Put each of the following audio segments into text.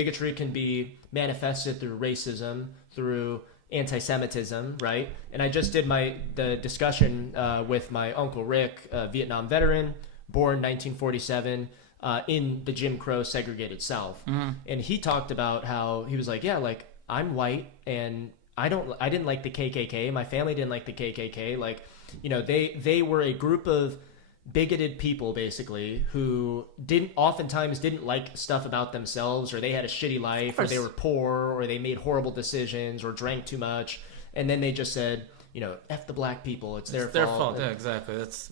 Bigotry can be manifested through racism, through anti-Semitism, right? And I just did the discussion with my uncle Rick, a Vietnam veteran, born 1947 in the Jim Crow segregated South, and he talked about how he was like, yeah, like I'm white and I didn't like the KKK. My family didn't like the KKK. Like, they were a group of bigoted people basically who oftentimes didn't like stuff about themselves, or they had a shitty life, or they were poor, or they made horrible decisions, or drank too much, and then they just said, F the black people, it's their fault. Yeah, exactly. It's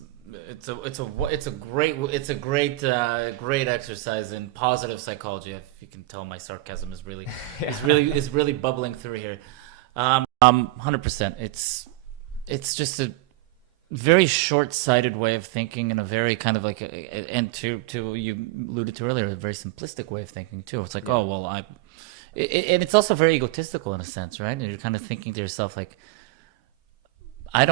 a great exercise in positive psychology. If you can tell, my sarcasm is really is really bubbling through here. 100%. It's just a very short-sighted way of thinking, and a very kind of like and to you alluded to earlier, a very simplistic way of thinking too. It's like, yeah. Oh well, and it's also very egotistical in a sense, right? And you're kind of thinking to yourself like, I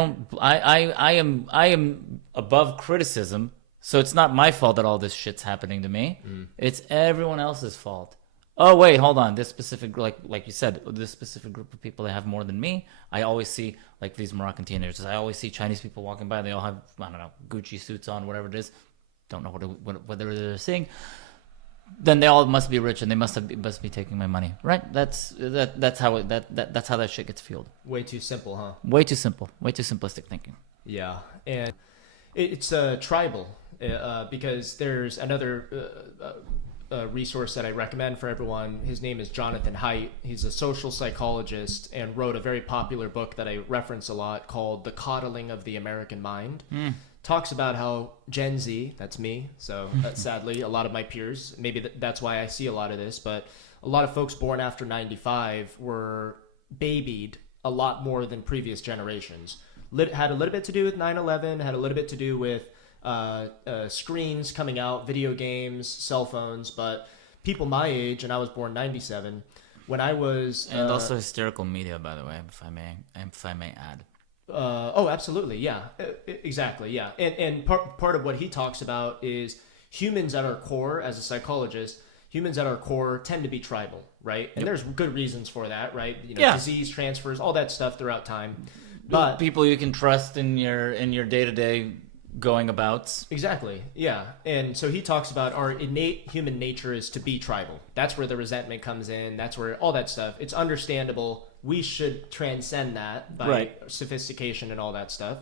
am above criticism, so it's not my fault that all this shit's happening to me. It's everyone else's fault. Oh wait, hold on. This specific, like you said, this specific group of people, they have more than me. I always see like these Moroccan teenagers. I always see Chinese people walking by. They all have, I don't know, Gucci suits on, whatever it is. Don't know whether they're saying. Then they all must be rich, and they must be taking my money, right? That's how that shit gets fueled. Way too simple, huh? Way too simple. Way too simplistic thinking. Yeah, and it's tribal because there's another resource that I recommend for everyone. His name is Jonathan Haidt. He's a social psychologist and wrote a very popular book that I reference a lot called The Coddling of the American Mind. Talks about how Gen Z, that's me, so sadly a lot of my peers, maybe that's why I see a lot of this, but a lot of folks born after 95 were babied a lot more than previous generations. Had a little bit to do with 9/11, had a little bit to do with screens coming out, video games, cell phones, but people my age, and I was born 97, when I was... and also hysterical media, by the way, if I may add. Oh, absolutely, yeah. Exactly, yeah. And part of what he talks about is humans at our core, as a psychologist, humans at our core tend to be tribal, right? And there's good reasons for that, right? Disease transfers, all that stuff throughout time. But people you can trust in your day-to-day going abouts. Exactly, yeah. And so he talks about our innate human nature is to be tribal. That's where the resentment comes in. That's where all that stuff. It's understandable. We should transcend that by sophistication and all that stuff.